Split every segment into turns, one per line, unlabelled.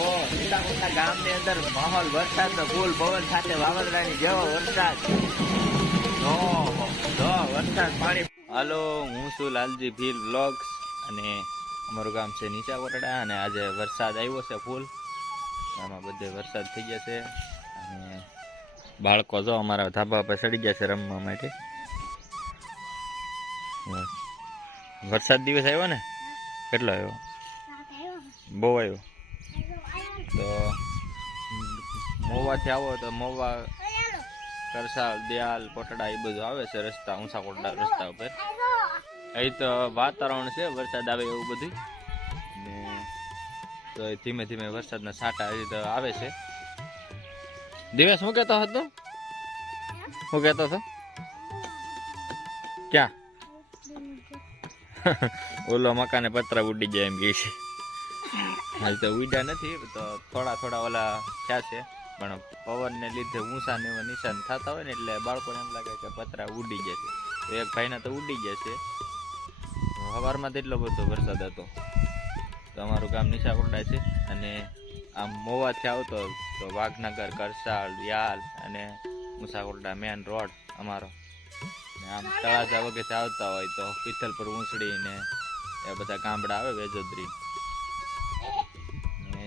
તો સીતાકોટના ગામની અંદર માહોલ વરસાદનો ફૂલ પવન સાથે વાવાઝોડાની જેવો વરસાદ. ઓહો, જો વરસાદ પાણી. હાલો હું છું લાલજી ભીલ બ્લોગ્સ અને અમારું ગામ છે નીચા કોટડા અને આજે વરસાદ આવ્યો છે ફૂલ. આમાં બધે વરસાદ થઈ ગયા છે અને બાળકો જો અમારા ધાબા પર ચડી ગયા છે રમવા માટે. વરસાદ દિવસ આવ્યો ને? કેટલો આવ્યો. બહુ આવ્યો. તો મોવાથી આવો તો મોવા કરસાલ દિયાલ કોટડા એ બધું આવે છે રસ્તા ઊંચા કોટડા રસ્તા ઉપર. અહીં તો વાતાવરણ છે વરસાદ આવે એવું બધું ને તો ધીમે ધીમે વરસાદના છાંટા હજી તો આવે છે. દિવસ શું કહેતો હતો? શું કહેતો હતો? ક્યાં? ઓલો મકાને પતરા ઉડી જાય એમ કે છે. હાલ તો ઉડ્યા નથી, તો થોડા થોડા ઓલા થયા છે. પણ પવનને લીધે ઊંચા ને એવા નિશાન થતા હોય ને એટલે બાળકોને એમ લાગે કે પતરા ઉડી જશે તો એક ભાઈના તો ઉડી જશે સવારમાં એટલો બધો વરસાદ હતો. તો અમારું ગામ નિશા કોરડા છે અને આમ મોવાથી આવતો તો વાઘનગર, કરસાળ યાલ અને મુસાકોરડા મેન રોડ અમારો. આમ તળાજા વગેરે આવતા હોય તો પિથલપુર ઊંચડી ને એ બધા ગામડા આવે, વેજોદરી.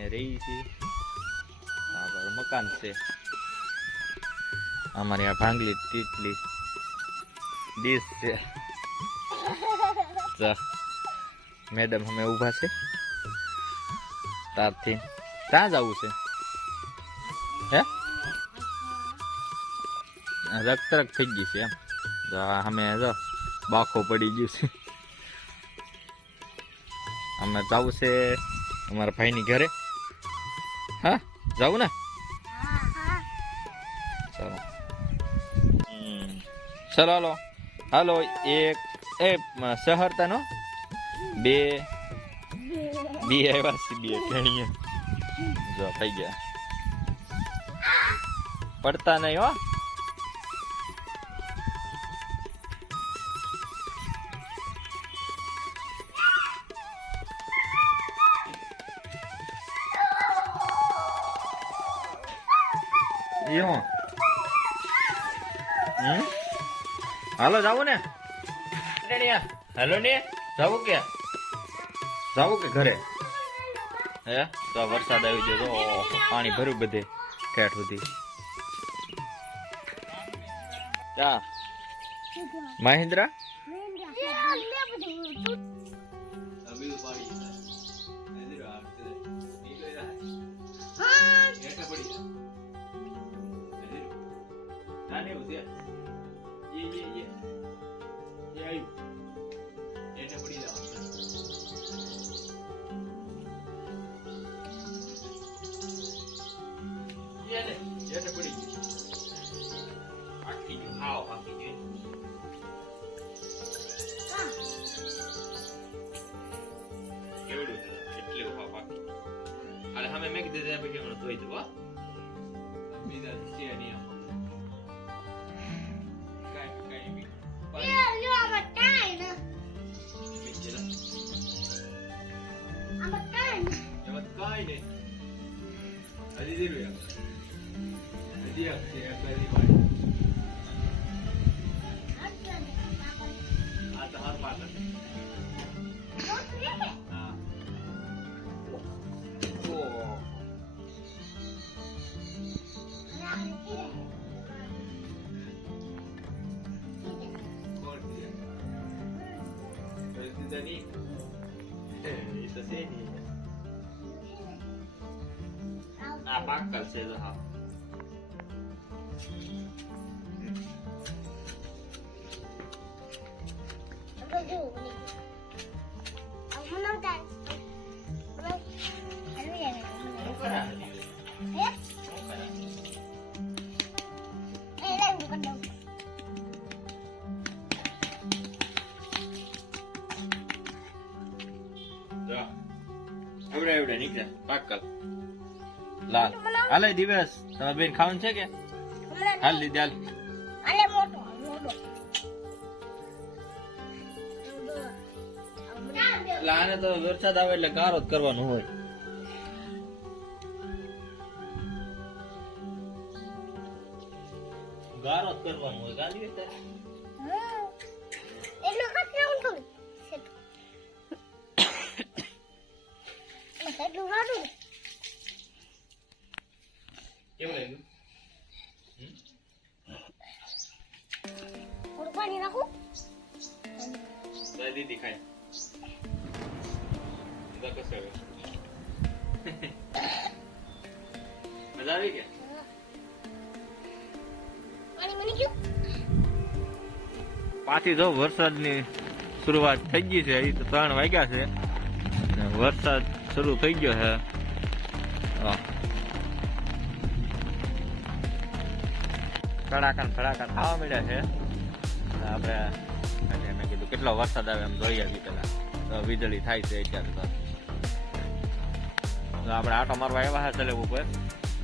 રહી આ મકાન છે અમારી આ ભાંગલી તીટલી ડીશ છે મેડમ અમે ઊભા છે તારથી ક્યાં જવું છે હે રક્તરક થઈ ગઈ છે એમ તો અમે જો બાખો પડી ગયું છે અમે જવું છે અમારા ભાઈની ઘરે હા, જવું ને? ચલો. ચાલો, હાલો. હાલો, એક, એ સહરતાનો બે. બે આવ્યા છે, બે ઘણીએ જો થઈ ગયા. પડતા નહીં, હો. એ હું? હમ? હાલો જાવું ને? હેલો હાલો ને? જાવું કે? જાવું કે ઘરે? હે? તો વરસાદ આવી ગયો તો પાણી ભર્યું બધે કેટ સુધી. ક્યાં મહિન્દ્રા. કેવડું છે? એટલે ઊભા બાકી. અરે અમે મેં કીધું ત્યાં પછી હમણાં ધોઈ દઉં હો. બીજા છે નહીં કાંઈ નહીં હજી જીરું એમ હજી એક છે એક હજી બાકી આ તો હર પાટણ હા ઓહ કોણ છે પરિસ્થિતિ એ તો છે નહીં આ પાકલ છે તો લાલ. હાલે દિવસ તમે બેન ખાવાનું છે કે? હાલ લીધે હાલ. હાલે મોટો લાને તો વરસાદ આવે એટલે કારો જ કરવાનો હોય. ગારો જ કરવાનો હોય ગાલી
એટલું કાપી ઊંધું. એટલું કાઢું
કેવું લાગ્યું? દીદી ખાય. બધા કશે હવે. મજા આવી કે? પાણી મને ગયું? પાછી જો વરસાદની શરૂઆત થઈ ગઈ છે. અહીં તો ત્રણ વાગ્યા છે. વરસાદ શરૂ થઈ ગયો છે. કડાકા ને ફડાકા ખાવા મળ્યા છે. આપણે મેં કીધું કેટલો વરસાદ આવે એમ જોઈ આવી પેલા વીજળી થાય છે અત્યારે તો. આપણે આટો મારવા આવ્યા છે લેવું ઉપર.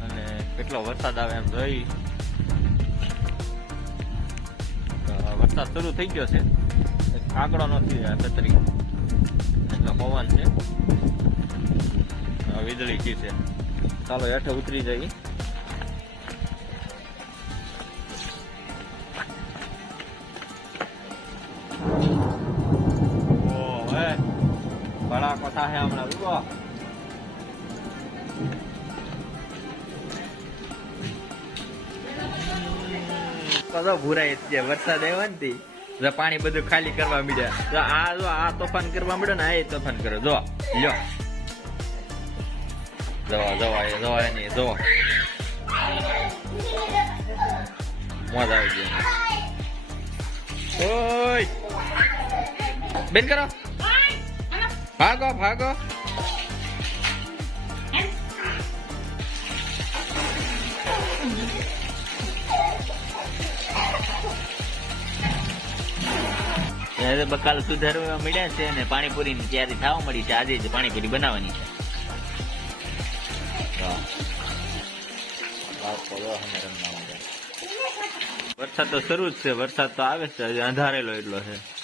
અને કેટલો વરસાદ આવે એમ જોઈ. વરસાદ શરૂ થઈ ગયો છે. કાગડો નથી છત્રી. એટલો પવન છે. વીજળી કી છે. ચાલો હેઠે ઉતરી જઈએ. ભડાકો હમણાં, ઊભો. કદો ભૂરાય છે, વરસાદ આવ્યો ને તી. પાણી બધું ખાલી કરવા મળ્યા આ જો આ તોફાન કરવા મળ્યો ને, આ તોફાન કરો જો, લ્યો. જવા જવા એ જવા એની, જો. મોજ આવી ગયો ઓય. બેન કરો. ભાગો ભાગો. બકાલ સુધારવા મળ્યા છે અને પાણીપુરી ની તૈયારી થવા મળી છે. આજે જ પાણીપુરી બનાવવાની છે. વરસાદ તો શરૂ જ છે. વરસાદ તો આવે છે. અંધારેલો એટલો છે.